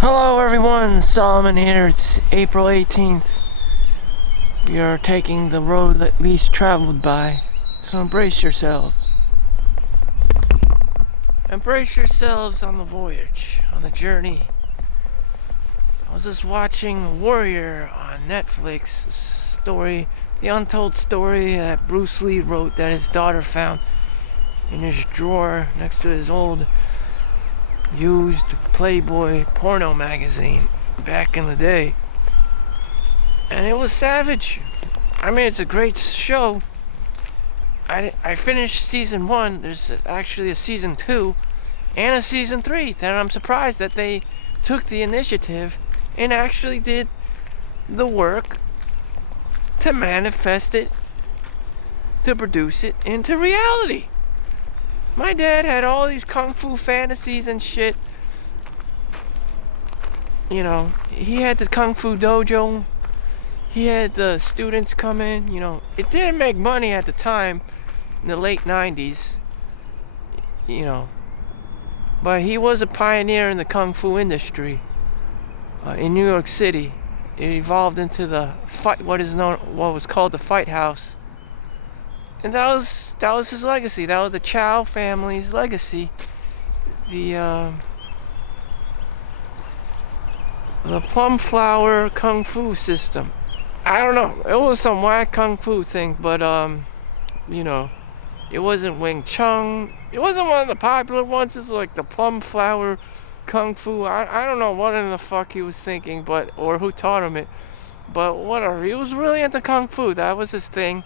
Hello everyone, Solomon here. It's April 18th. We are taking the road that least traveled by. So embrace yourselves. Embrace yourselves on the voyage, on the journey. I was just watching Warrior on Netflix. The untold story that Bruce Lee wrote that his daughter found in his drawer next to his old used Playboy porno magazine back in the day. And it was savage. I mean, it's a great show. I finished season 1. There's actually a season 2 and a season 3. And I'm surprised that they took the initiative and actually did the work to manifest it, to produce it into reality. My dad had all these kung fu fantasies and shit. You know, he had the kung fu dojo. He had the students come in. You know, it didn't make money at the time in the late 90s. You know, but he was a pioneer in the kung fu industry in New York City. It evolved into the what was called the Fight House. And that was his legacy. That was the Chau family's legacy. The plum flower kung fu system. I don't know. It was some whack kung fu thing, but you know, it wasn't Wing Chun. It wasn't one of the popular ones. It's like the plum flower kung fu. I don't know what in the fuck he was thinking, or who taught him it. But whatever. He was really into kung fu. That was his thing.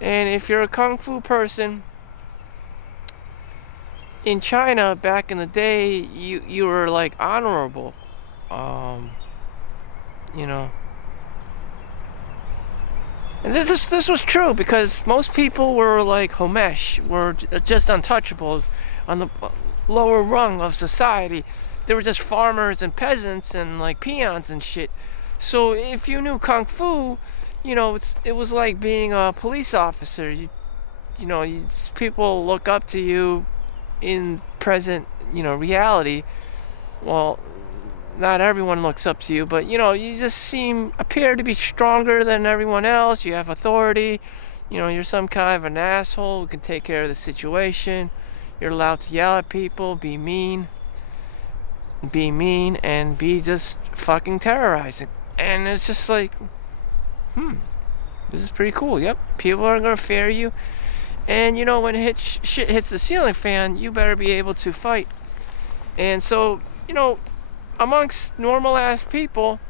And if you're a kung fu person in China back in the day, you were like honorable, you know. And this was true because most people were like Homesh, were just untouchables on the lower rung of society. They were just farmers and peasants and like peons and shit. So if you knew kung fu, you know, it was like being a police officer. You know, people look up to you in present, you know, reality. Well, not everyone looks up to you, but you know, you just appear to be stronger than everyone else. You have authority. You know, you're some kind of an asshole who can take care of the situation. You're allowed to yell at people, be mean, and be just fucking terrorizing. And it's just like, this is pretty cool. Yep, people are gonna fear you, and you know, when shit hits the ceiling fan, you better be able to fight. And so, you know, amongst normal ass people,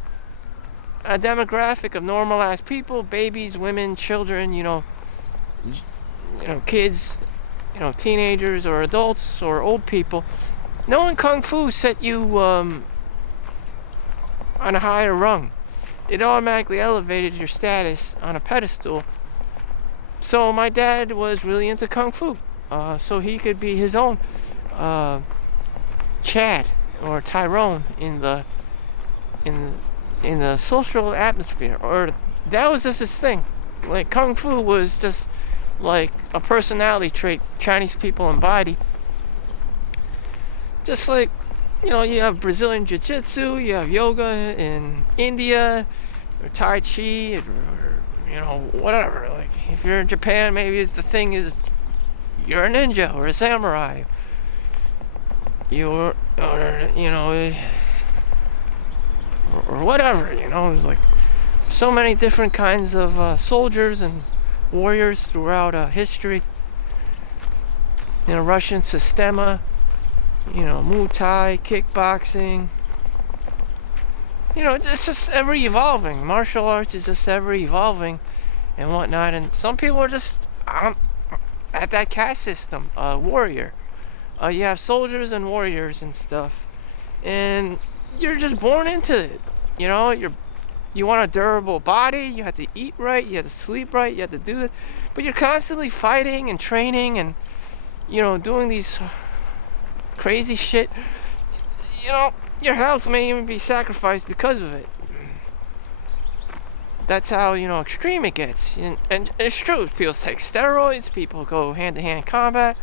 a demographic of normal ass people, babies, women, children, you know, kids, you know, teenagers or adults or old people, knowing kung fu set you on a higher rung. It automatically elevated your status on a pedestal. So my dad was really into kung fu, so he could be his own Chad or Tyrone in the social atmosphere. Or that was just his thing. Like kung fu was just like a personality trait Chinese people embody. Just like, you know, you have Brazilian Jiu-Jitsu, you have yoga in India, or Tai Chi, or you know, whatever. Like, if you're in Japan, maybe it's the thing is you're a ninja or a samurai. Or you know, or whatever. You know, there's like so many different kinds of soldiers and warriors throughout history. You know, Russian Sistema. You know, Muay Thai, kickboxing. You know, it's just ever evolving. Martial arts is just ever evolving and whatnot. And some people are just at that caste system, warrior. You have soldiers and warriors and stuff. And you're just born into it. You know, you want a durable body, you have to eat right, you have to sleep right, you have to do this. But you're constantly fighting and training and, you know, doing these crazy shit. You know, your health may even be sacrificed because of it. That's how, you know, extreme it gets. And it's true. People take steroids, people go hand-to-hand combat.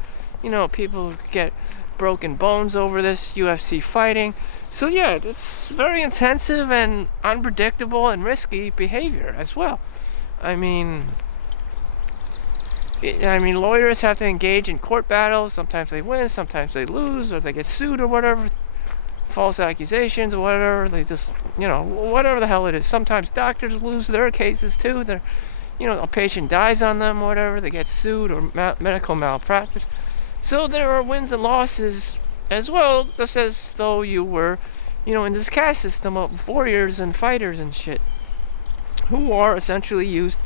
You know, people get broken bones over this, UFC fighting. So yeah, it's very intensive and unpredictable and risky behavior as well. I mean, lawyers have to engage in court battles. Sometimes they win, sometimes they lose, or they get sued or whatever. False accusations or whatever. They just, whatever the hell it is. Sometimes doctors lose their cases too. They're, a patient dies on them or whatever. They get sued or medical malpractice. So there are wins and losses as well, just as though you were, in this caste system of warriors and fighters and shit, who are essentially used,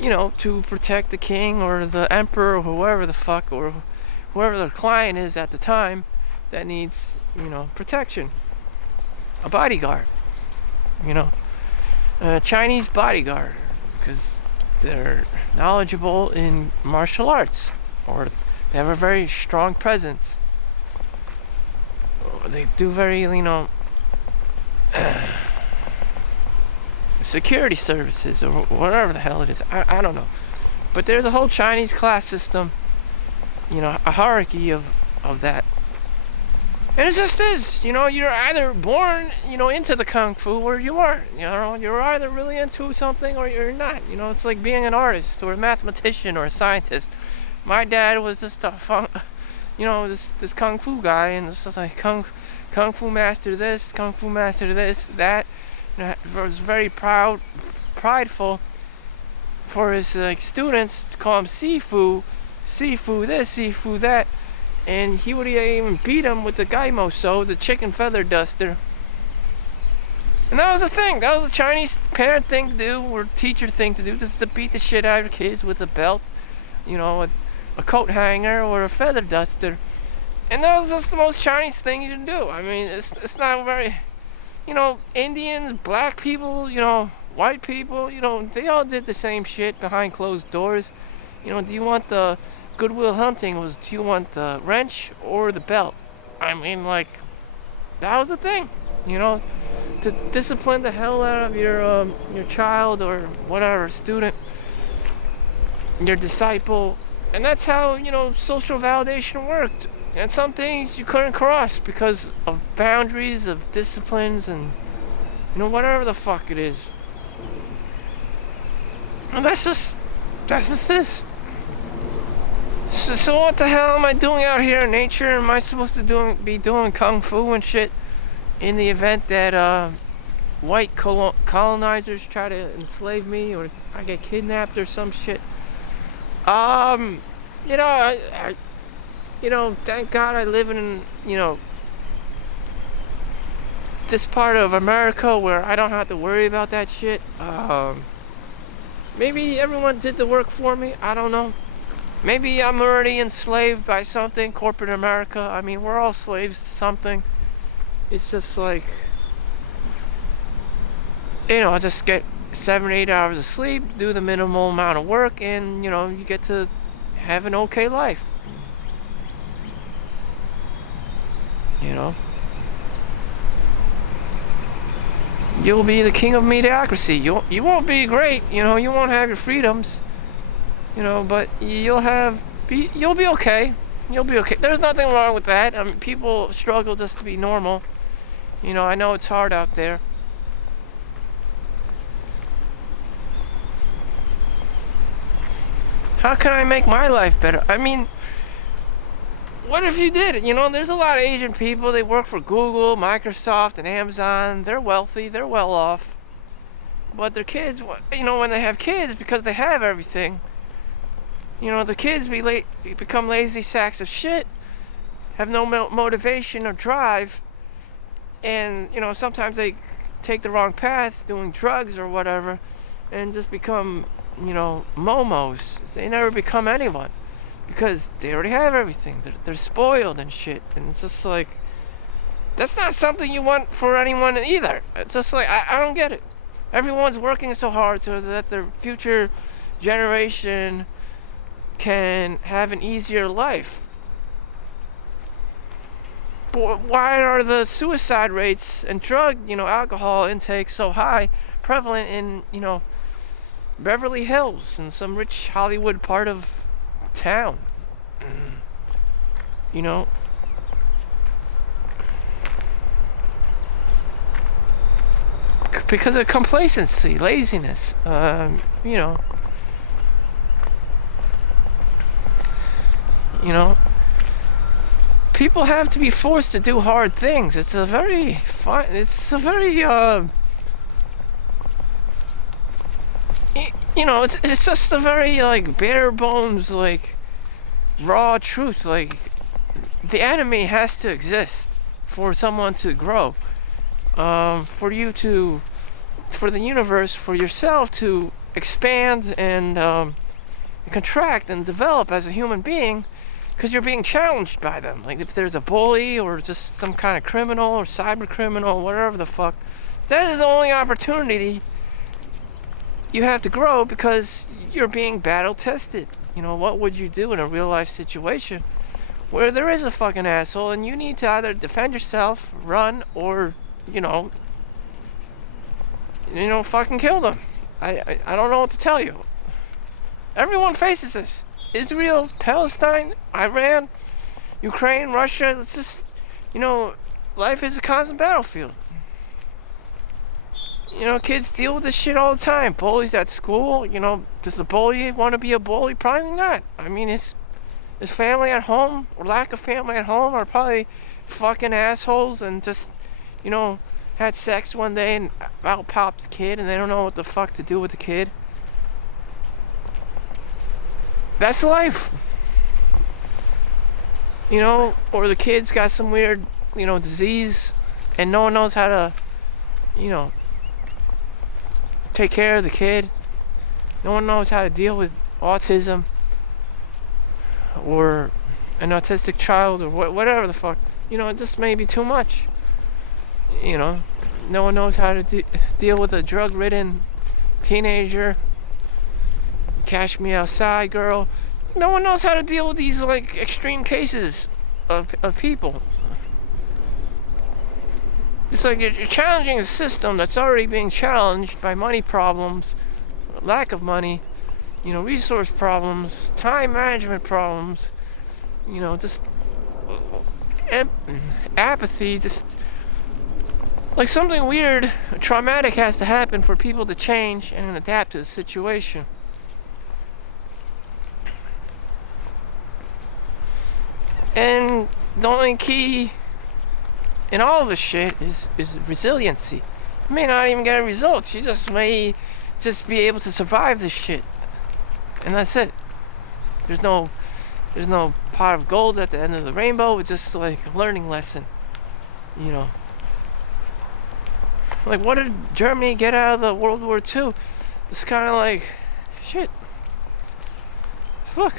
to protect the king or the emperor or whoever the fuck, or whoever the client is at the time that needs, protection. A bodyguard, a Chinese bodyguard, because they're knowledgeable in martial arts, or they have a very strong presence. They do very, security services or whatever the hell it is. I don't know. But there's a whole Chinese class system, a hierarchy of that. And it just is, you're either born, into the kung fu or you aren't. You're either really into something or you're not. It's like being an artist or a mathematician or a scientist. My dad was just this kung fu guy, and it's just like kung fu master this, kung fu master this, that. Was very prideful for his students to call him Sifu this, Sifu that. And he would even beat him with the gaimoso, the chicken feather duster. And that was the thing. That was the Chinese parent thing to do, or teacher thing to do, just to beat the shit out of kids with a belt, a coat hanger or a feather duster. And that was just the most Chinese thing you can do. I mean, it's not very, Indians, black people, white people, they all did the same shit behind closed doors. Do you want the Goodwill Hunting do you want the wrench or the belt? I mean, that was the thing, to discipline the hell out of your child or whatever, student, your disciple. And that's how, social validation worked. And some things you couldn't cross because of boundaries, of disciplines, and, whatever the fuck it is. And that's just this. So what the hell am I doing out here in nature? Am I supposed to be doing kung fu and shit in the event that white colonizers try to enslave me, or I get kidnapped or some shit? I thank God I live in, this part of America where I don't have to worry about that shit. Maybe everyone did the work for me. I don't know. Maybe I'm already enslaved by something, corporate America. I mean, we're all slaves to something. It's just like, I just get 7-8 hours of sleep, do the minimal amount of work, and, you get to have an okay life. You'll be the king of mediocrity. You won't be great, you won't have your freedoms. But you'll be okay. You'll be okay. There's nothing wrong with that. I mean, people struggle just to be normal. I know it's hard out there. How can I make my life better? I mean, what if you did? There's a lot of Asian people. They work for Google, Microsoft, and Amazon. They're wealthy. They're well off. But their kids, when they have kids, because they have everything, the kids become lazy sacks of shit, have no motivation or drive, and, sometimes they take the wrong path, doing drugs or whatever, and just become, momos. They never become anyone, because they already have everything. They're spoiled and shit, and it's just like, that's not something you want for anyone either. It's just like, I don't get it. Everyone's working so hard so that their future generation can have an easier life. But why are the suicide rates and drug, alcohol intake so high, prevalent in, Beverly Hills, in some rich Hollywood part of town? because of complacency, laziness. You know, you know, people have to be forced to do hard things. It's a very fun. It's a very you know, it's just a very like bare bones, like raw truth. Like the enemy has to exist for someone to grow. For you to, for the universe, for yourself to expand and contract and develop as a human being, because you're being challenged by them. Like if there's a bully or just some kind of criminal or cyber criminal, whatever the fuck, that is the only opportunity you have to grow, because you're being battle tested. You know, what would you do in a real life situation where there is a fucking asshole and you need to either defend yourself, run, or you know, fucking kill them. I don't know what to tell you. Everyone faces this. Israel, Palestine, Iran, Ukraine, Russia. It's just, you know, life is a constant battlefield. You know, kids deal with this shit all the time. Bullies at school, you know, does the bully want to be a bully? Probably not. I mean, his family at home, or lack of family at home, are probably fucking assholes and just, you know, had sex one day and out popped the kid and they don't know what the fuck to do with the kid. That's life. You know, or the kid's got some weird, you know, disease and no one knows how to, you know, take care of the kid. No one knows how to deal with autism or an autistic child or whatever the fuck. You know, it just may be too much. You know, no one knows how to deal with a drug-ridden teenager, cash me outside girl. No one knows how to deal with these like extreme cases of people. It's like you're challenging a system that's already being challenged by money problems, lack of money, you know, resource problems, time management problems, you know, just apathy, just like something weird, traumatic has to happen for people to change and adapt to the situation. And the only key in all of this shit is resiliency. You may not even get results. You just may just be able to survive this shit. And that's it. There's no pot of gold at the end of the rainbow. It's just like a learning lesson. You know. Like, what did Germany get out of the World War II? It's kind of like, shit. Fuck.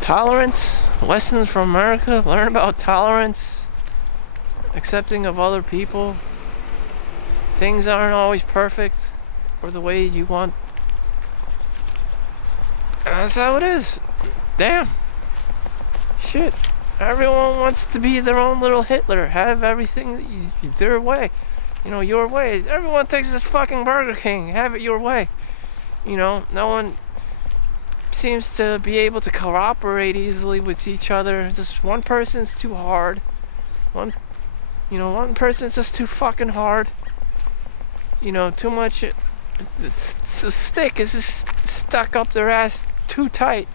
Tolerance. Lessons from America. Learn about tolerance. Accepting of other people. Things aren't always perfect or the way you want. And that's how it is. Damn. Shit. Everyone wants to be their own little Hitler. Have everything their way. You know, your way. Everyone takes this fucking Burger King. Have it your way. You know, no one seems to be able to cooperate easily with each other. Just one person's too hard. One person's just too fucking hard. You know, too much. The stick is just stuck up their ass too tight.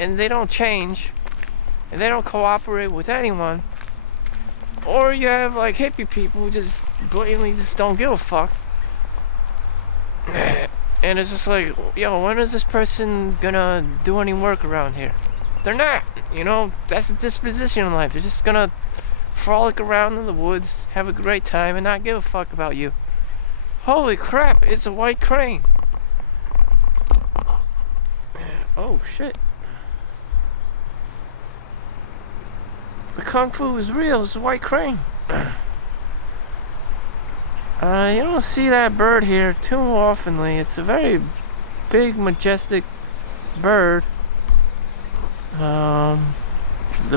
And they don't change. And they don't cooperate with anyone. Or you have like hippie people who just blatantly just don't give a fuck. And it's just like, yo, when is this person gonna do any work around here? They're not, you know, that's the disposition in life. They're just gonna frolic around in the woods, have a great time, and not give a fuck about you. Holy crap, it's a white crane. Oh shit. The kung fu is real, it's a white crane. You don't see that bird here too oftenly. It's a very big, majestic bird. The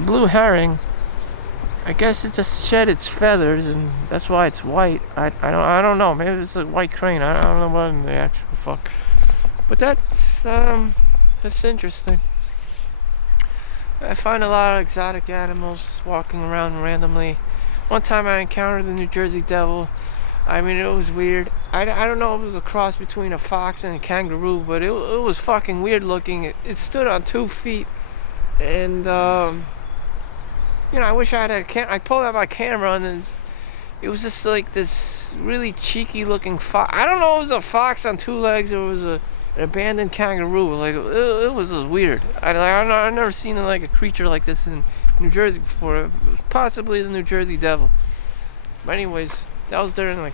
blue herring, I guess it just shed its feathers and that's why it's white. I don't know. Maybe it's a white crane. I don't know what in the actual fuck. But that's interesting. I find a lot of exotic animals walking around randomly. One time I encountered the New Jersey Devil. I mean, it was weird. I don't know if it was a cross between a fox and a kangaroo, but it was fucking weird looking. It stood on 2 feet, and I wish I had I pulled out my camera, and it was just like this really cheeky looking fox. I don't know if it was a fox on 2 legs or it was an abandoned kangaroo. Like it was just weird. I've never seen like a creature like this in New Jersey before. It was possibly the New Jersey Devil. But anyways, that was during like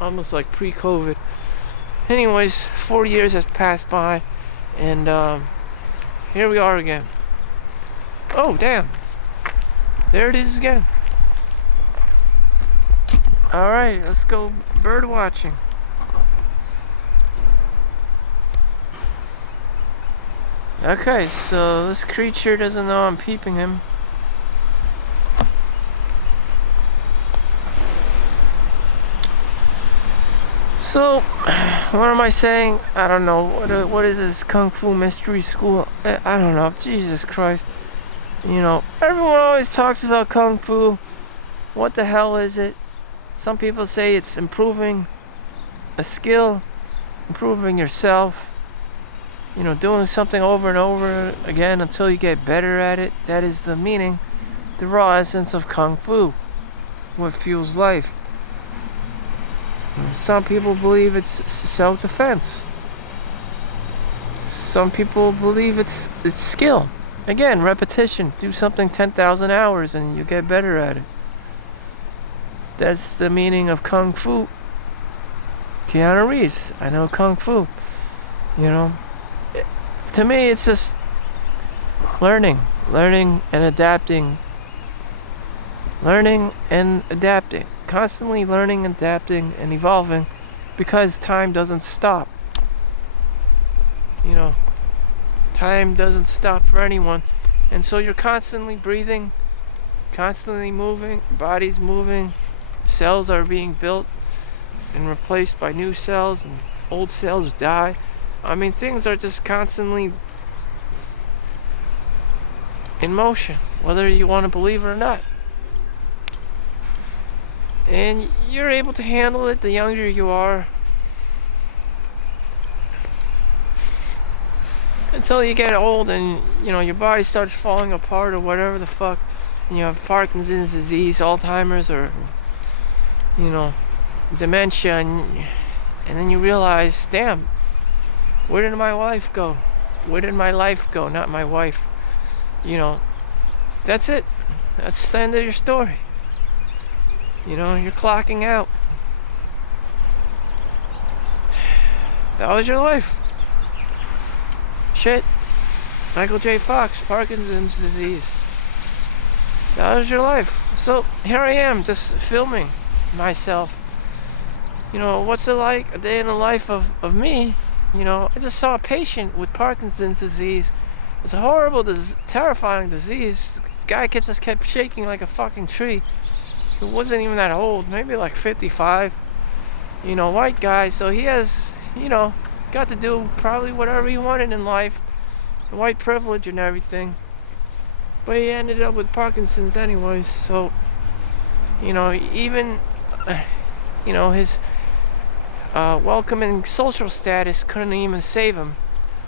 almost like pre-COVID. Anyways, 4 years has passed by, and here we are again. Oh damn! There it is again. All right, let's go bird watching. Okay, so this creature doesn't know I'm peeping him. So, what am I saying? I don't know. What is this Kung Fu Mystery School? I don't know. Jesus Christ. Everyone always talks about Kung Fu. What the hell is it? Some people say it's improving a skill, improving yourself. Doing something over and over again until you get better at it. That is the meaning, the raw essence of Kung Fu. What fuels life. Some people believe it's self-defense. Some people believe it's skill. Again, repetition. Do something 10,000 hours and you get better at it. That's the meaning of Kung Fu. Keanu Reeves, I know Kung Fu. To me, it's just learning and adapting. Learning and adapting. Constantly learning, adapting, and evolving, because time doesn't stop. Time doesn't stop for anyone. And so you're constantly breathing, constantly moving, body's moving, cells are being built and replaced by new cells, and old cells die. I mean, things are just constantly in motion, whether you want to believe it or not. And you're able to handle it the younger you are, until you get old and your body starts falling apart or whatever the fuck, and you have Parkinson's disease, Alzheimer's, or dementia, and then you realize, damn, where did my life go? Where did my life go? Not my wife. That's it. That's the end of your story. You're clocking out. That was your life. Shit. Michael J. Fox, Parkinson's disease. That was your life. So here I am, just filming myself. What's it like? A day in the life of me. I just saw a patient with Parkinson's disease. It's a horrible, terrifying disease. The guy just kept shaking like a fucking tree. He wasn't even that old, maybe like 55. White guy, so he has, got to do probably whatever he wanted in life. The white privilege and everything. But he ended up with Parkinson's anyways, so, even, his welcoming social status couldn't even save him.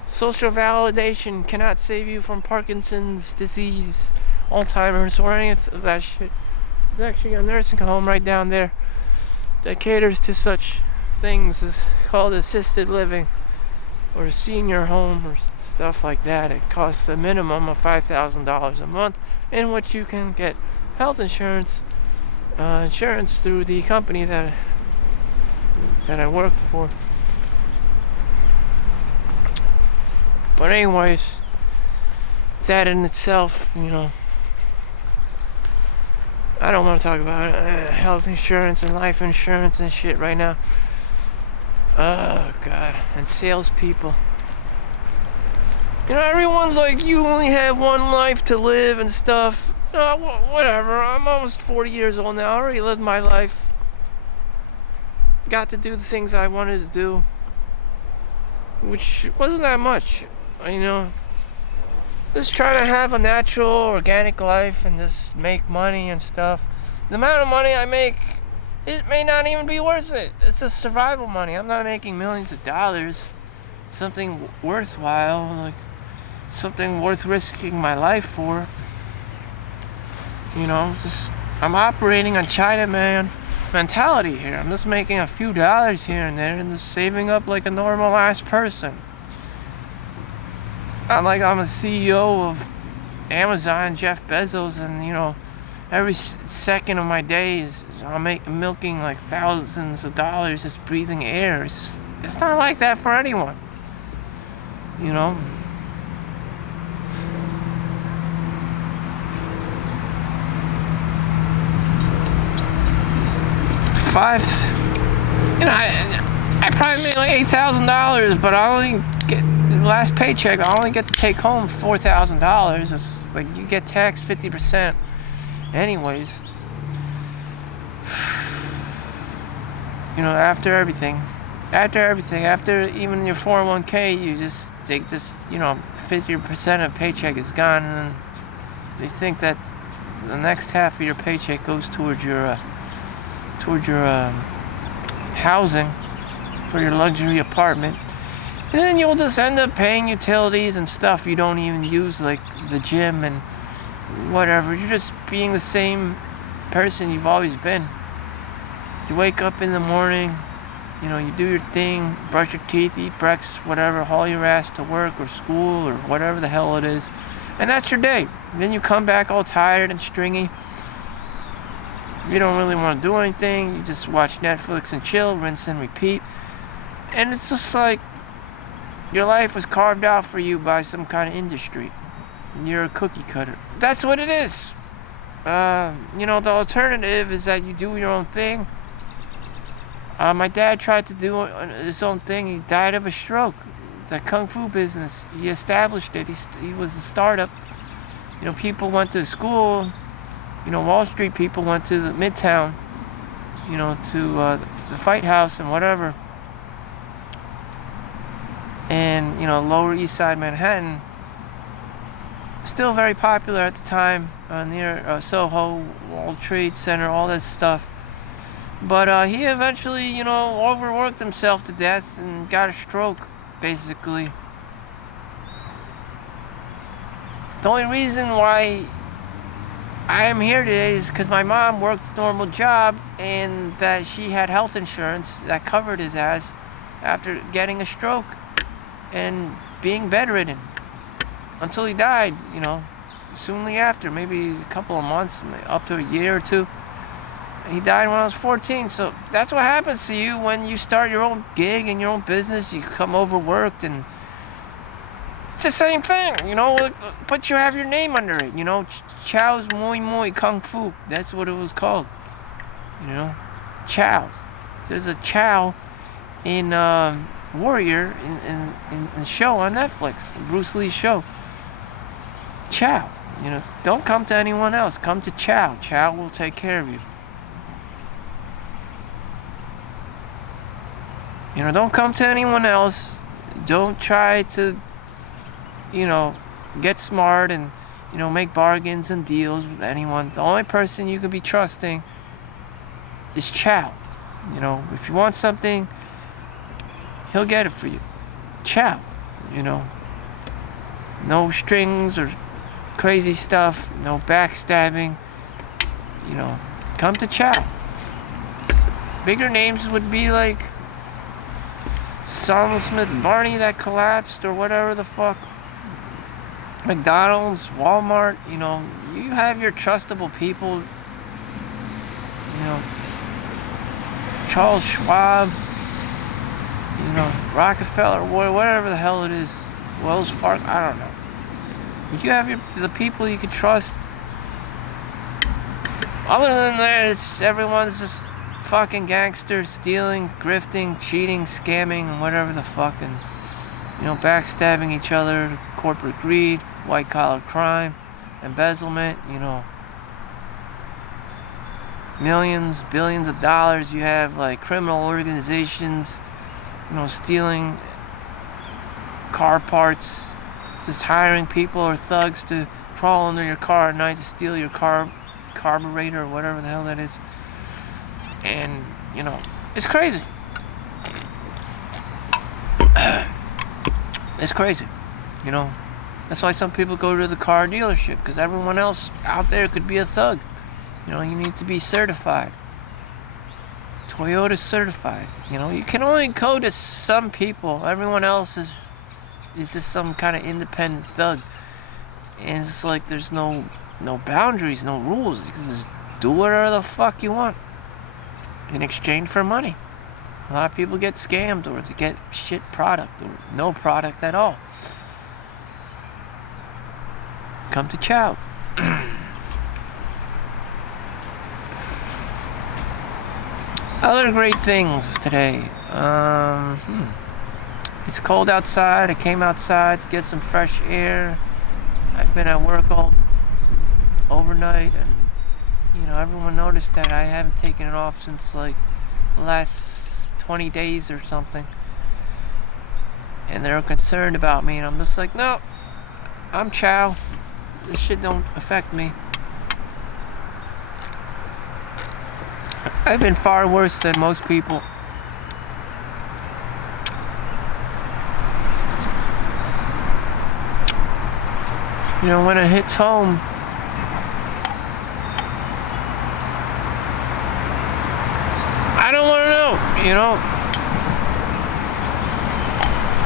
Social validation cannot save you from Parkinson's disease, Alzheimer's, or any of that shit. There's actually a nursing home right down there that caters to such things. It's called assisted living or a senior home or stuff like that. It costs a minimum of $5,000 a month, in which you can get health insurance through the company that I work for. But anyways, that in itself, I don't want to talk about health insurance and life insurance and shit right now. Oh God, and salespeople. Everyone's like, you only have one life to live and stuff. No, whatever. I'm almost 40 years old now. I already lived my life. Got to do the things I wanted to do, which wasn't that much. just trying to have a natural, organic life and just make money and stuff. The amount of money I make, it may not even be worth it. It's just survival money. I'm not making millions of dollars. Something worthwhile, like something worth risking my life for. Just I'm operating on Chinaman mentality here. I'm just making a few dollars here and there and just saving up like a normal ass person. Not like I'm a CEO of Amazon, Jeff Bezos, and every second of my day is I'm milking like thousands of dollars just breathing air. It's not like that for anyone. I probably made like $8,000, but I only get last paycheck. I only get to take home $4,000. It's like you get taxed 50%, anyways. After everything, after even your 401k, they 50% of paycheck is gone, and then they think that the next half of your paycheck goes towards your housing for your luxury apartment, and then you'll just end up paying utilities and stuff you don't even use, like the gym and whatever. You're just being the same person you've always been. You wake up in the morning, you do your thing, brush your teeth, eat breakfast, whatever, haul your ass to work or school or whatever the hell it is, and that's your day. And then you come back all tired and stringy. You don't really want to do anything. You just watch Netflix and chill, rinse and repeat. And it's just like your life was carved out for you by some kind of industry. You're a cookie cutter. That's what it is. The alternative is that you do your own thing. My dad tried to do his own thing. He died of a stroke. The kung fu business, he established it. He was a startup. People went to school. Wall Street people went to the Midtown, to the Fight House and whatever. And, Lower East Side Manhattan, still very popular at the time, near Soho, World Trade Center, all that stuff. But he eventually, overworked himself to death and got a stroke, basically. The only reason why I am here today is because my mom worked a normal job and that she had health insurance that covered his ass after getting a stroke and being bedridden until he died, soonly after, maybe a couple of months, up to a year or two. He died when I was 14, so that's what happens to you when you start your own gig and your own business. You become overworked, and it's the same thing, but you have your name under it, Chau's Moi Moi Kung Fu. That's what it was called, Chau. There's a Chau in Warrior in show on Netflix, Bruce Lee's show. Chau, don't come to anyone else. Come to Chau. Chau will take care of you. Don't come to anyone else. Don't try to, get smart and, make bargains and deals with anyone. The only person you can be trusting is Chau. If you want something, he'll get it for you. Chau. No strings or crazy stuff. No backstabbing. Come to Chau. Bigger names would be like Solomon Smith Barney that collapsed or whatever the fuck. McDonald's, Walmart, you have your trustable people. Charles Schwab, Rockefeller, whatever the hell it is, Wells Fargo, I don't know. But you have the people you can trust. Other than that, everyone's just fucking gangsters, stealing, grifting, cheating, scamming, and whatever the fuck, and backstabbing each other, corporate greed, white collar crime, embezzlement, millions, billions of dollars. You have like criminal organizations, stealing car parts, just hiring people or thugs to crawl under your car at night to steal your carburetor or whatever the hell that is. And, you know, it's crazy. It's crazy, you know. That's why some people go to the car dealership, because everyone else out there could be a thug. You know, you need to be certified. Toyota certified. You know, you can only go to some people. Everyone else is just some kind of independent thug. And it's like there's no boundaries, no rules. You can just do whatever the fuck you want in exchange for money. A lot of people get scammed, or to get shit product, or no product at all. Come to Chau. Other great things today. It's cold outside. I came outside to get some fresh air. I've been at work all overnight, and you know, everyone noticed that I haven't taken it off since like the last 20 days or something. And they're concerned about me, and I'm just like, no, I'm Chau. This shit don't affect me. I've been far worse than most people. You know, when it hits home, I don't want to know, you know.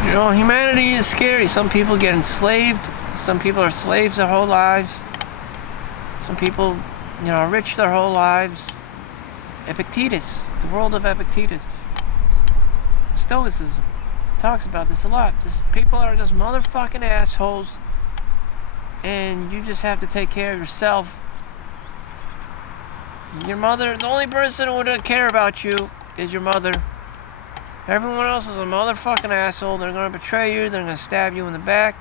You know, humanity is scary. Some people get enslaved. Some people are slaves their whole lives. Some people, you know, are rich their whole lives. Epictetus, the world of Epictetus. Stoicism talks about this a lot. Just people are just motherfucking assholes, and you just have to take care of yourself. Your mother, the only person who would care about you is your mother. Everyone else is a motherfucking asshole. They're gonna betray you. They're gonna stab you in the back.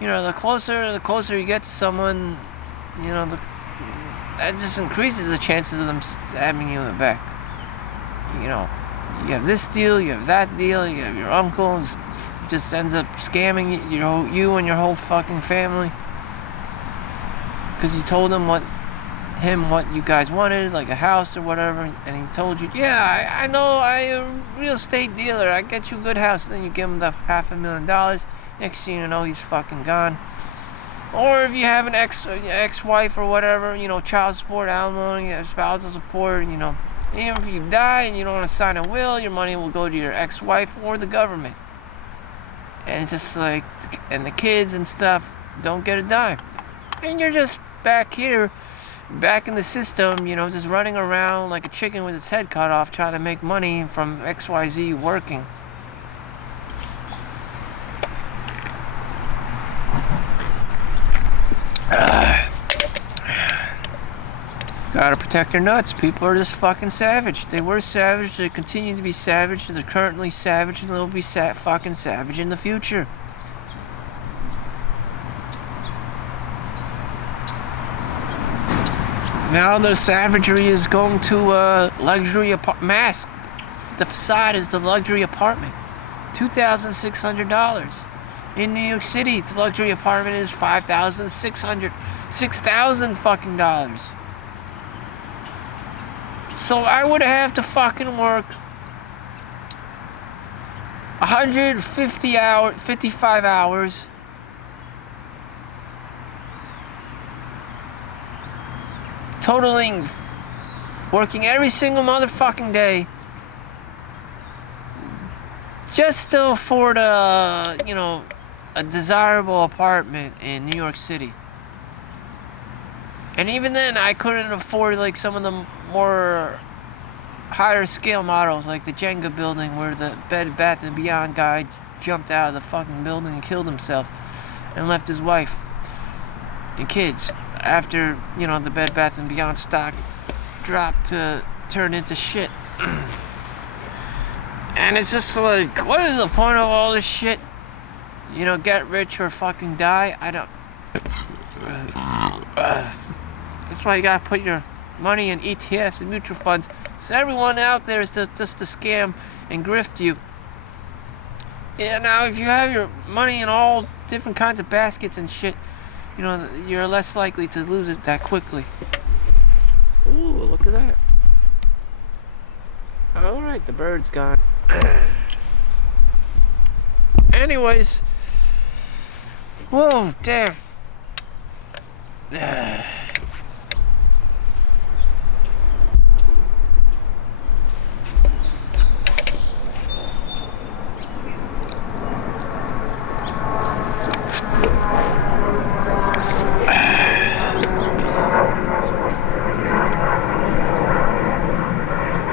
You know, the closer you get to someone, you know, that just increases the chances of them stabbing you in the back. You know, you have this deal, you have that deal, you have your uncle just ends up scamming you and your whole fucking family, because you told him what you guys wanted, like a house or whatever, and he told you, yeah, I know, I'm a real estate dealer, I get you a good house. And then you give him the $500,000. Next thing you know, he's fucking gone. Or if you have an ex-wife or whatever, you know, child support, alimony, spousal support, you know, even if you die and you don't want to sign a will, your money will go to your ex-wife or the government. And it's just like, and the kids and stuff don't get a dime. And you're just back here, back in the system, you know, just running around like a chicken with its head cut off, trying to make money from XYZ working. Gotta protect your nuts. People are just fucking savage. They were savage, they continue to be savage, they're currently savage, and they'll be fucking savage in the future. Now the savagery is going to luxury mask. The facade is the luxury apartment. $2,600. In New York City, the luxury apartment is $5,600. $6,000 fucking dollars. So I would have to fucking work 55 hours. Totaling, working every single motherfucking day, just to afford a desirable apartment in New York City. And even then, I couldn't afford like some of the more higher scale models, like the Jenga building where the Bed Bath & Beyond guy jumped out of the fucking building and killed himself and left his wife and kids after, you know, the Bed Bath & Beyond stock dropped to turn into shit. And it's just like, what is the point of all this shit? You know, get rich or fucking die? I don't... That's why you gotta put your money in ETFs and mutual funds. So everyone out there is just to scam and grift you. Yeah, now if you have your money in all different kinds of baskets and shit, you know, you're less likely to lose it that quickly. Ooh, look at that. Alright, the bird's gone. Anyways. Whoa, damn.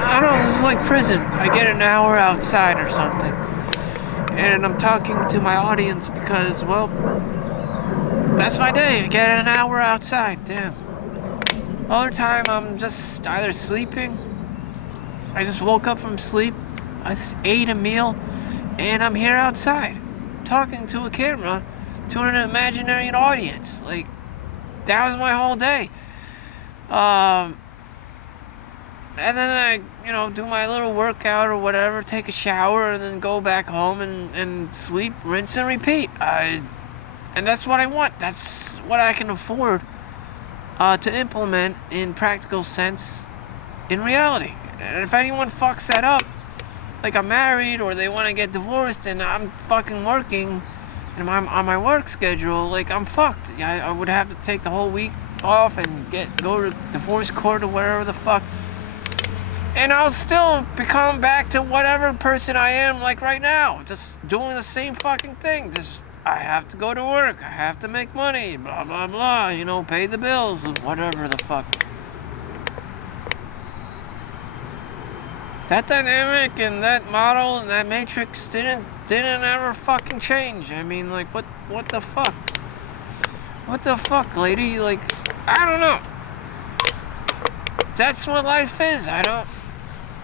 I don't know, this is like prison. I get an hour outside or something. And I'm talking to my audience because, well, that's my day. I get an hour outside, damn. Other time I'm just either sleeping, I just woke up from sleep, I just ate a meal, and I'm here outside, talking to a camera, to an imaginary audience. Like, that was my whole day. And then I, you know, do my little workout or whatever, take a shower, and then go back home and sleep, rinse and repeat. And that's what I want. That's what I can afford to implement in practical sense in reality. And if anyone fucks that up, like I'm married or they want to get divorced and I'm fucking working and I'm on my work schedule, like I'm fucked. I would have to take the whole week off and go to divorce court or whatever the fuck. And I'll still become back to whatever person I am like right now. Just doing the same fucking thing. Just, I have to go to work. I have to make money. Blah, blah, blah. You know, pay the bills. Whatever the fuck. That dynamic and that model and that matrix didn't ever fucking change. I mean, like, what the fuck? What the fuck, lady? Like, I don't know. That's what life is.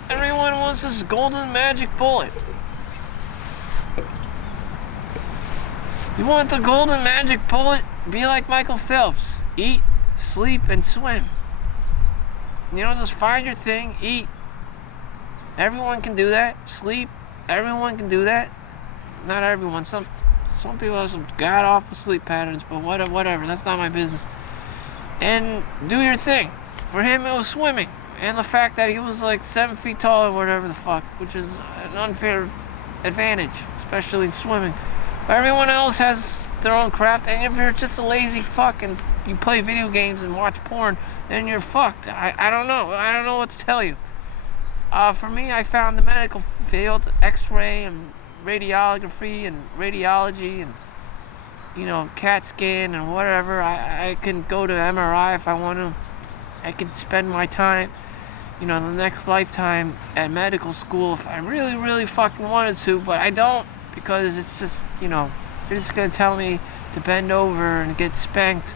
Everyone wants this golden magic bullet. You want the golden magic bullet? Be like Michael Phelps. Eat, sleep, and swim. You know, just find your thing, eat. Everyone can do that. Sleep. Everyone can do that. Not everyone. Some people have some god-awful sleep patterns, but whatever. That's not my business. And do your thing. For him, it was swimming. And the fact that he was like 7 feet tall or whatever the fuck, which is an unfair advantage, especially in swimming. But everyone else has their own craft, and if you're just a lazy fuck and you play video games and watch porn, then you're fucked. I don't know. I don't know what to tell you. For me, I found the medical field, X-ray and radiography and radiology and, you know, CAT scan and whatever. I can go to MRI if I want to. I could spend my time, you know, the next lifetime at medical school if I really, really fucking wanted to, but I don't, because it's just, you know, they're just gonna tell me to bend over and get spanked.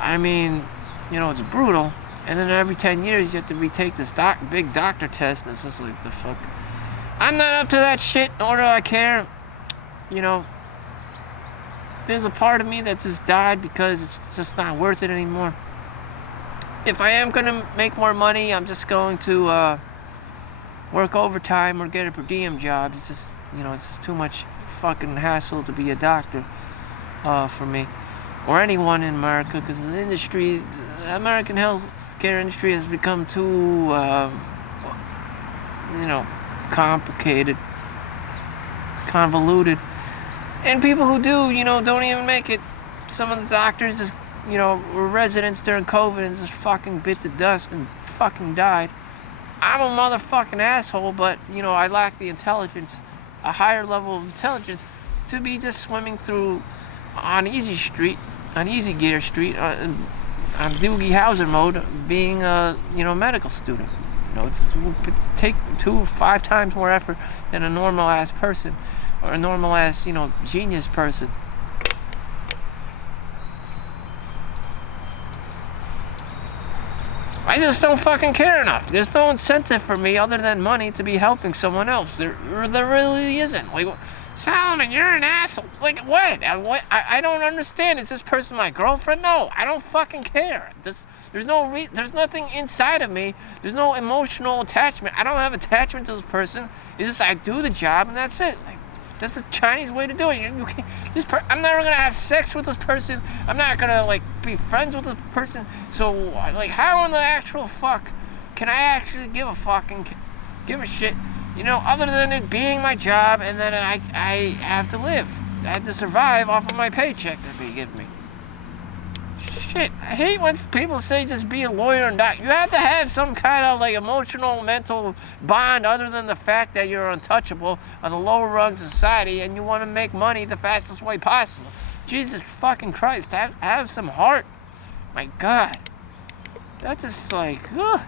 I mean, you know, it's brutal. And then every 10 years you have to retake this big doctor test, and it's just like, the fuck. I'm not up to that shit, nor do I care. You know, there's a part of me that just died because it's just not worth it anymore. If I am going to make more money, I'm just going to work overtime or get a per diem job. It's just, you know, it's too much fucking hassle to be a doctor for me. Or anyone in America, because the American healthcare industry has become too, you know, complicated, convoluted. And people who do, you know, don't even make it. Some of the doctors just, you know, were residents during COVID and just fucking bit the dust and fucking died. I'm a motherfucking asshole, but, you know, I lack the intelligence, a higher level of intelligence, to be just swimming through on Easy Gear Street, on Doogie Howser mode, being a, you know, medical student. You know, it would take 5 times more effort than a normal ass person, or a normal ass, you know, genius person. I just don't fucking care enough. There's no incentive for me other than money to be helping someone else. There really isn't. Like, Solomon, you're an asshole. Like, what? I don't understand. Is this person my girlfriend? No, I don't fucking care. There's nothing inside of me. There's no emotional attachment. I don't have attachment to this person. It's just I do the job and that's it. Like, That's a Chinese way to do it. You can't, I'm never gonna have sex with this person. I'm not gonna like be friends with this person. So like, how in the actual fuck can I actually give a fuck and give a shit? You know, other than it being my job, and then I have to live. I have to survive off of my paycheck that they give me. Shit, I hate when people say just be a lawyer and doctor. You have to have some kind of like emotional, mental bond other than the fact that you're untouchable on the lower rungs of society and you want to make money the fastest way possible. Jesus fucking Christ, have some heart. My God. That's just like, ugh.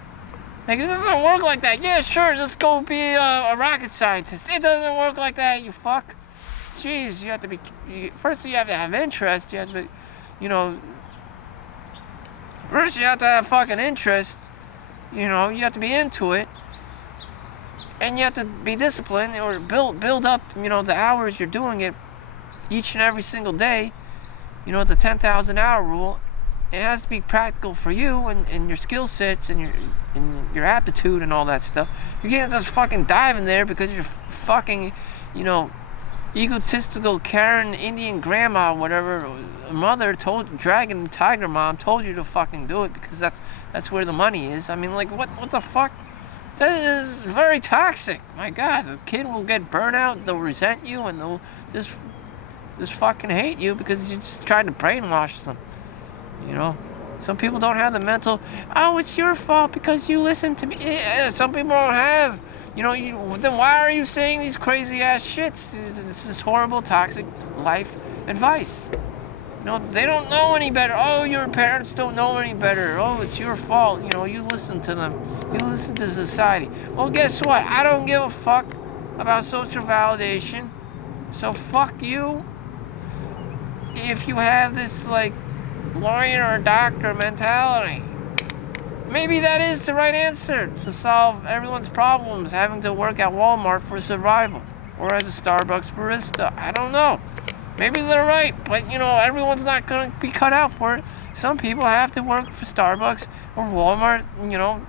Like, it doesn't work like that. Yeah, sure, just go be a rocket scientist. It doesn't work like that, you fuck. Jeez, you have to be, first you have to have interest. You have to be, you know, first you have to have fucking interest. You know, you have to be into it. And you have to be disciplined or build up, you know, the hours you're doing it each and every single day. You know, it's a 10,000 hour rule. It has to be practical for you and your skill sets and your aptitude and all that stuff. You can't just fucking dive in there because you're fucking, you know, egotistical Karen Indian grandma, whatever, mother dragon tiger mom told you to fucking do it because that's where the money is. I mean, like, what the fuck? That is very toxic. My God, the kid will get burnout. They'll resent you and they'll just fucking hate you because you just tried to brainwash them. You know, some people don't have the mental, oh, it's your fault because you listened to me. Yeah, some people don't have. You know, then why are you saying these crazy ass shits? This is horrible, toxic life advice. You know, they don't know any better. Oh, your parents don't know any better. Oh, it's your fault. You know, you listen to them. You listen to society. Well, guess what? I don't give a fuck about social validation. So fuck you. If you have this, like, lawyer or doctor mentality. Maybe that is the right answer to solve everyone's problems having to work at Walmart for survival or as a Starbucks barista. I don't know. Maybe they're right, but you know, everyone's not going to be cut out for it. Some people have to work for Starbucks or Walmart, you know,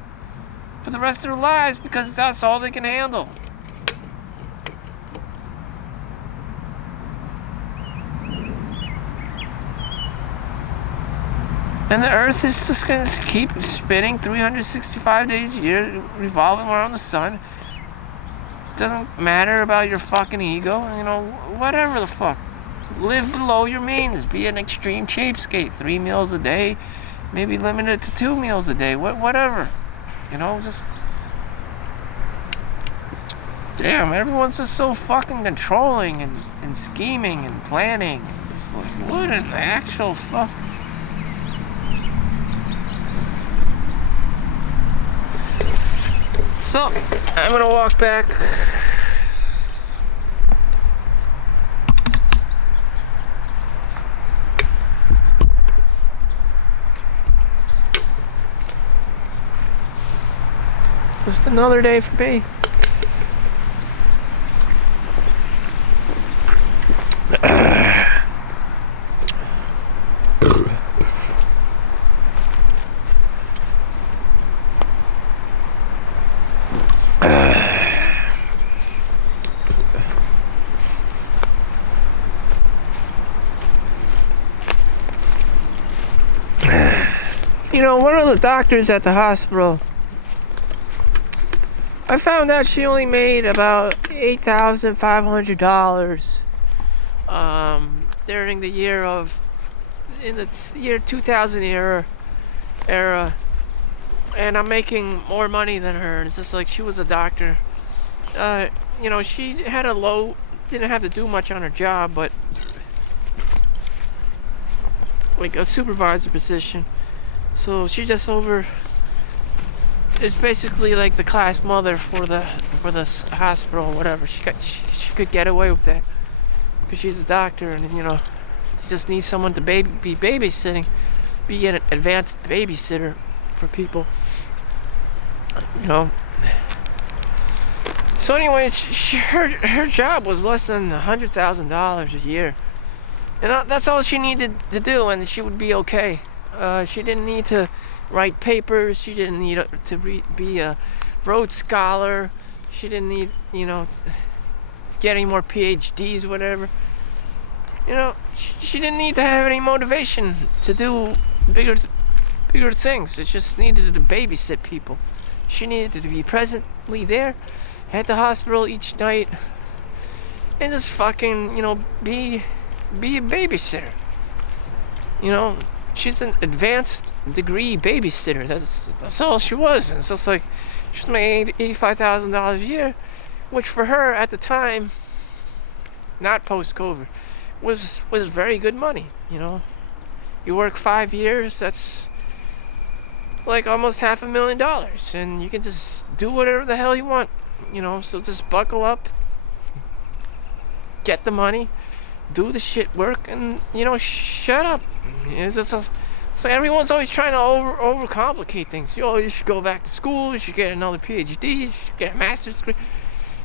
for the rest of their lives because that's all they can handle. And the earth is just going to keep spinning 365 days a year, revolving around the sun. It doesn't matter about your fucking ego, you know, whatever the fuck. Live below your means. Be an extreme cheapskate. 3 meals a day, maybe limited to 2 meals a day, whatever. You know, just... Damn, everyone's just so fucking controlling and scheming and planning. It's just like, what in the actual fuck... So, I'm gonna walk back. Just another day for me. You know, one of the doctors at the hospital, I found out she only made about $8,500 during the in the year 2000 era, and I'm making more money than her. It's just like she was a doctor. You know, she had didn't have to do much on her job, but like a supervisor position. So she just it's basically like the class mother for the hospital or whatever. She could get away with that because she's a doctor, and you know, she just needs someone to be babysitting, be an advanced babysitter for people. You know. So anyways, her job was less than $100,000 a year, and that's all she needed to do, and she would be okay. She didn't need to write papers. She didn't need to be a Rhodes Scholar. She didn't need, you know, get any more PhDs, whatever. You know, she didn't need to have any motivation to do bigger things. It just needed to babysit people. She needed to be presently there at the hospital each night and just fucking, be a babysitter. She's an advanced degree babysitter. That's all she was. And it's just like she was making $85,000 a year, which for her at the time, not post-COVID, was very good money. You work 5 years, that's like almost $500,000, and you can just do whatever the hell you want. So just buckle up, get the money, do the shit work, and shut up. It's like everyone's always trying to overcomplicate things. You should go back to school, you should get another PhD, you should get a master's degree,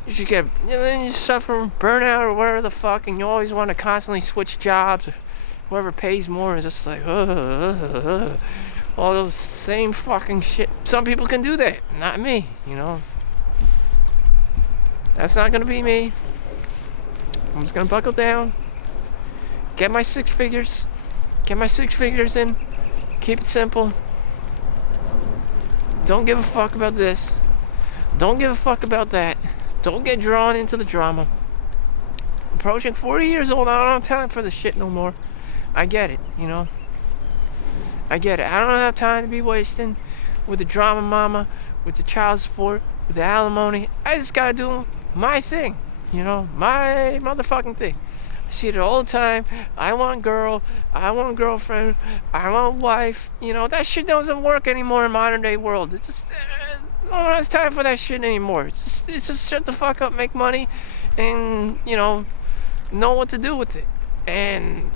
you should get, then you suffer from burnout or whatever the fuck, and you always want to constantly switch jobs, or whoever pays more is just like, all those same fucking shit. Some people can do that, not me, That's not gonna be me. I'm just gonna buckle down, get my six figures in, keep it simple. Don't give a fuck about this. Don't give a fuck about that. Don't get drawn into the drama. I'm approaching 40 years old. I don't have time for this shit no more. I get it, I get it. I don't have time to be wasting with the drama mama, with the child support, with the alimony. I just gotta do my thing, my motherfucking thing. I see it all the time. I want girl, I want girlfriend, I want wife. That shit doesn't work anymore in modern day world. It's just, no one has time for that shit anymore. It's just shut the fuck up, make money, and, know what to do with it. And,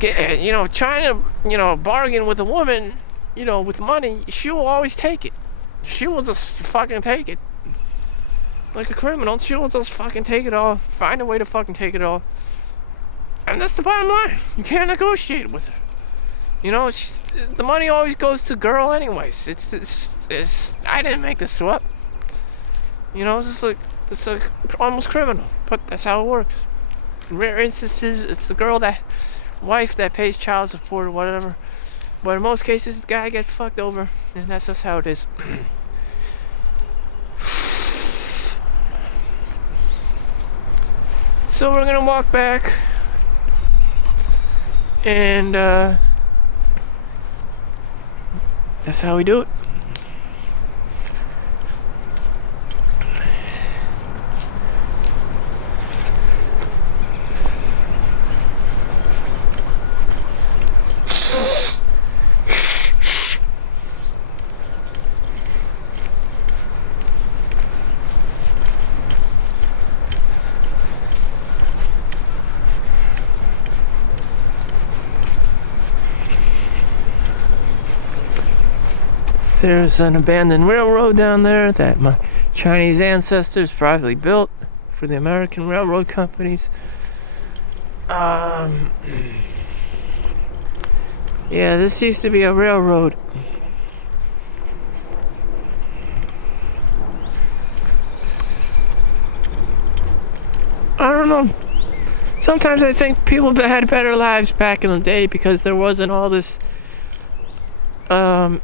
get, trying to, bargain with a woman, with money, she will always take it. She will just fucking take it. Like a criminal, she will just fucking take it all. Find a way to fucking take it all. And that's the bottom line. You can't negotiate with her. The money always goes to girl anyways. It's I didn't make this up. It's like almost criminal. But that's how it works. In rare instances, it's the girl wife that pays child support or whatever. But in most cases, the guy gets fucked over, and that's just how it is. So we're gonna walk back, and that's how we do it. There's an abandoned railroad down there that my Chinese ancestors probably built for the American railroad companies. Yeah, this used to be a railroad. I don't know. Sometimes I think people had better lives back in the day because there wasn't all this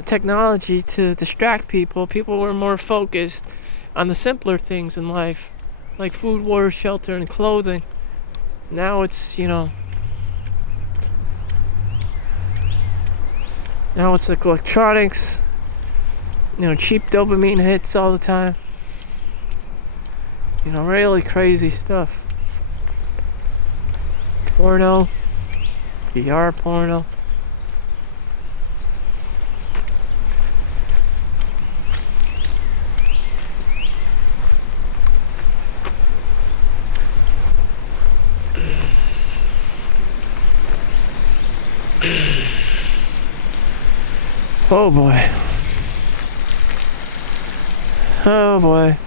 technology to distract people. People were more focused on the simpler things in life, like food, water, shelter, and clothing. Now it's, now it's like electronics, cheap dopamine hits all the time. Really crazy stuff. Porno, VR porno. Oh boy. Oh boy.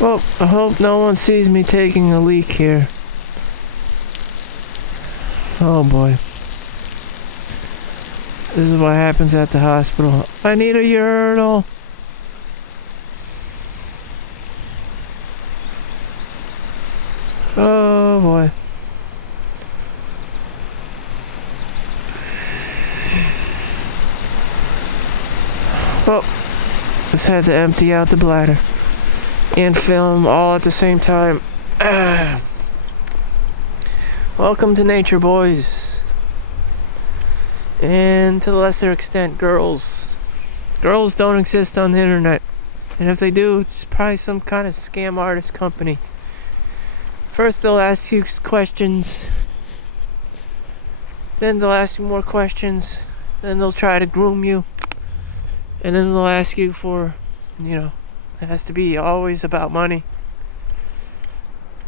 Well, I hope no one sees me taking a leak here. Oh boy. This is what happens at the hospital. I need a urinal. Well, just had to empty out the bladder and film all at the same time. Welcome to nature, boys. And to a lesser extent, girls. Girls don't exist on the internet. And if they do, it's probably some kind of scam artist company. First they'll ask you questions. Then they'll ask you more questions. Then they'll try to groom you. And then they'll ask you for, it has to be always about money.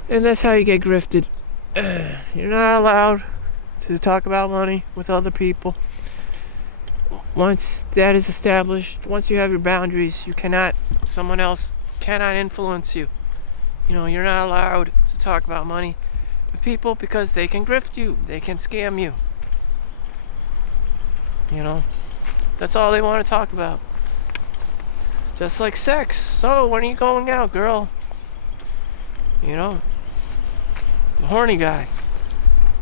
And that's how you get grifted. You're not allowed to talk about money with other people. Once that is established, once you have your boundaries, someone else cannot influence you. You're not allowed to talk about money with people because they can grift you, they can scam you. That's all they want to talk about. Just like sex. So, when are you going out, girl? The horny guy.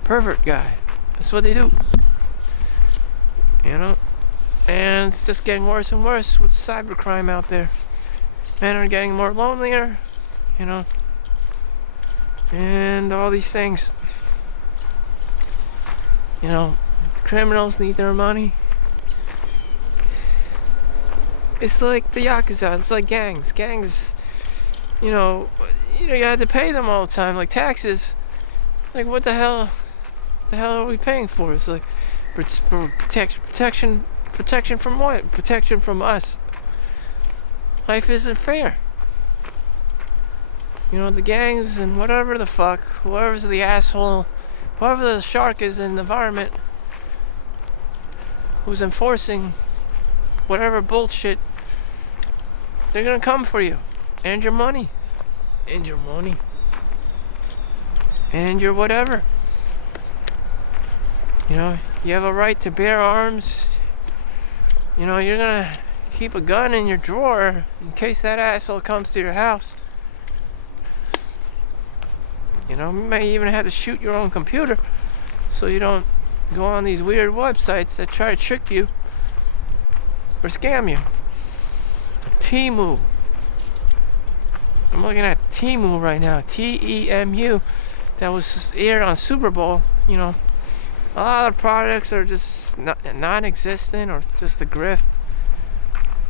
Pervert guy. That's what they do. And it's just getting worse and worse with cybercrime out there. Men are getting more lonelier, and all these things. Criminals need their money. It's like the Yakuza, it's like gangs. Gangs, you have to pay them all the time, like taxes. Like, what the hell are we paying for? It's like, protection from what? Protection from us. Life isn't fair. The gangs and whatever the fuck, whoever's the asshole, whoever the shark is in the environment, who's enforcing whatever bullshit, they're gonna come for you. And your money. And your money. And your whatever. You have a right to bear arms. You're gonna keep a gun in your drawer in case that asshole comes to your house. You may even have to shoot your own computer so you don't go on these weird websites that try to trick you or scam you. Temu. I'm looking at Temu right now. Temu. That was aired on Super Bowl. A lot of products are just non-existent or just a grift.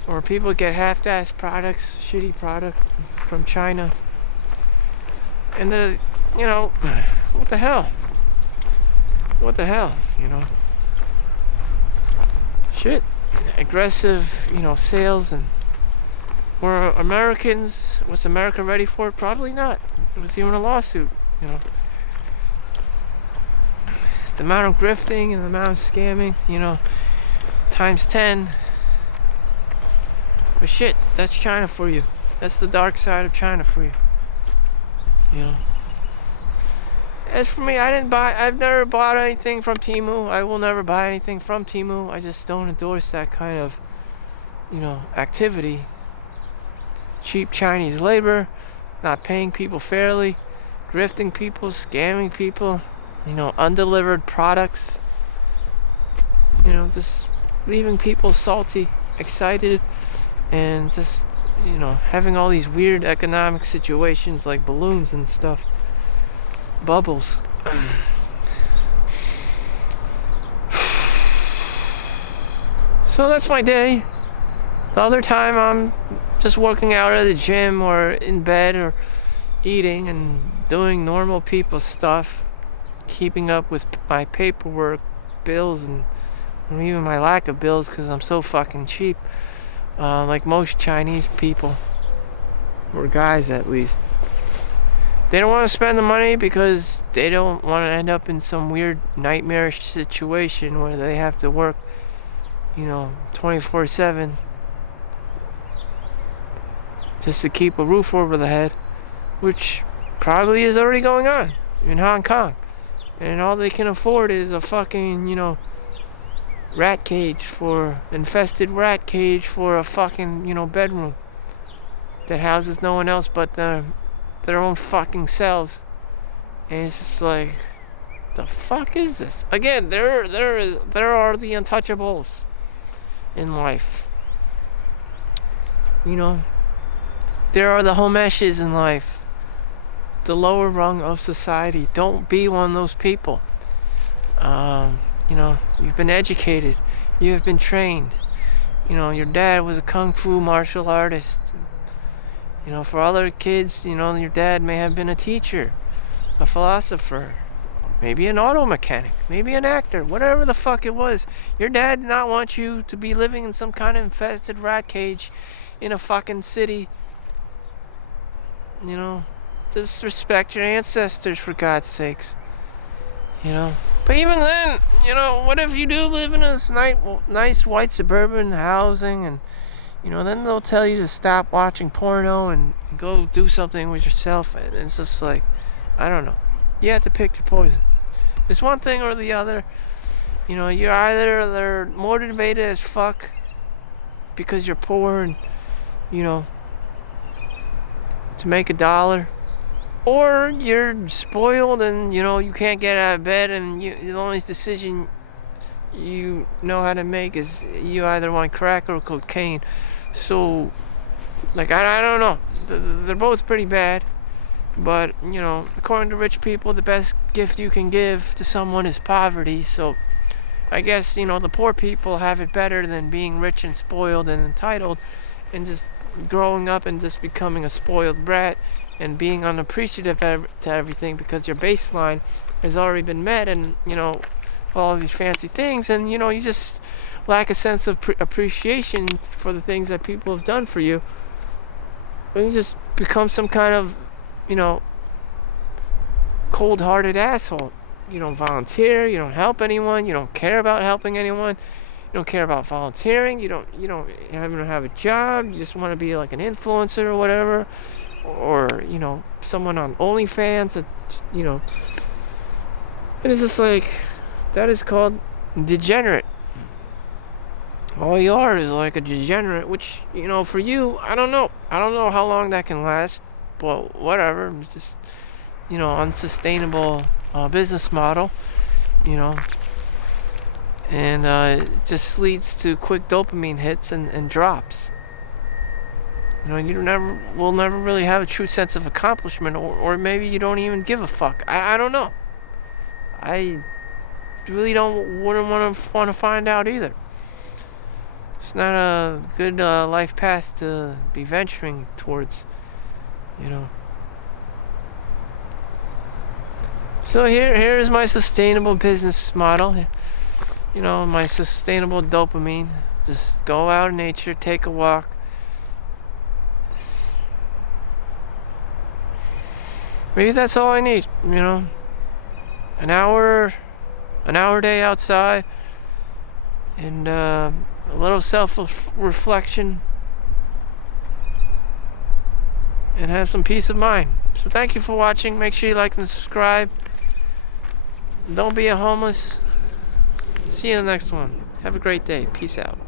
Or people get half-assed products, shitty product from China. And what the hell? What the hell, Shit. Aggressive, sales. And were Americans, was America ready for it? Probably not. There was even a lawsuit, The amount of grifting and the amount of scamming, times 10. But shit, that's China for you. That's the dark side of China for you. As for me, I've never bought anything from Temu. I will never buy anything from Temu. I just don't endorse that kind of, activity. Cheap Chinese labor, not paying people fairly, grifting people, scamming people, undelivered products. Just leaving people salty, excited, and just, having all these weird economic situations like balloons and stuff. Bubbles. So that's my day. The other time I'm just working out at the gym or in bed or eating and doing normal people stuff, keeping up with my paperwork, bills, and even my lack of bills because I'm so fucking cheap, like most Chinese people, or guys at least. They don't want to spend the money because they don't want to end up in some weird nightmarish situation where they have to work, 24/7 just to keep a roof over the head, which probably is already going on in Hong Kong. And all they can afford is a fucking, infested rat cage for a fucking, bedroom that houses no one else but their own fucking selves. And it's just like, the fuck is this? Again, there are the untouchables in life. You know, there are the homeshes in life, the lower rung of society. Don't be one of those people. You've been educated, you have been trained. Your dad was a kung fu martial artist. For other kids, your dad may have been a teacher, a philosopher, maybe an auto mechanic, maybe an actor, whatever the fuck it was. Your dad did not want you to be living in some kind of infested rat cage in a fucking city. Just respect your ancestors, for God's sakes. But even then, what if you do live in this nice white suburban housing, and then they'll tell you to stop watching porno and go do something with yourself, and it's just like, I don't know. You have to pick your poison. It's one thing or the other. You're either they're motivated as fuck because you're poor and to make $1, or you're spoiled and you can't get out of bed, and the only decision you know how to make is you either want crack or cocaine. So, like, I don't know. They're both pretty bad. But, according to rich people, the best gift you can give to someone is poverty. So, I guess, the poor people have it better than being rich and spoiled and entitled and just growing up and just becoming a spoiled brat and being unappreciative to everything because your baseline has already been met, and, all these fancy things, and, you just lack a sense of appreciation for the things that people have done for you. And you just become some kind of cold-hearted asshole. You don't volunteer, you don't help anyone, you don't care about helping anyone, you don't care about volunteering, you don't have a job, you just want to be like an influencer or whatever, or someone on OnlyFans, and it's just like, that is called degenerate. All you are is like a degenerate, which, for you, I don't know how long that can last. But whatever, it's just, unsustainable business model, and it just leads to quick dopamine hits and drops. You will never really have a true sense of accomplishment, or maybe you don't even give a fuck. I don't know. I really wouldn't want to find out either. It's not a good life path to be venturing towards. So here's my sustainable business model. My sustainable dopamine. Just go out in nature, take a walk. Maybe that's all I need. An hour a day outside, and a little self-reflection, and have some peace of mind. So thank you for watching. Make sure you like and subscribe. Don't be a homeless. See you in the next one. Have a great day. Peace out.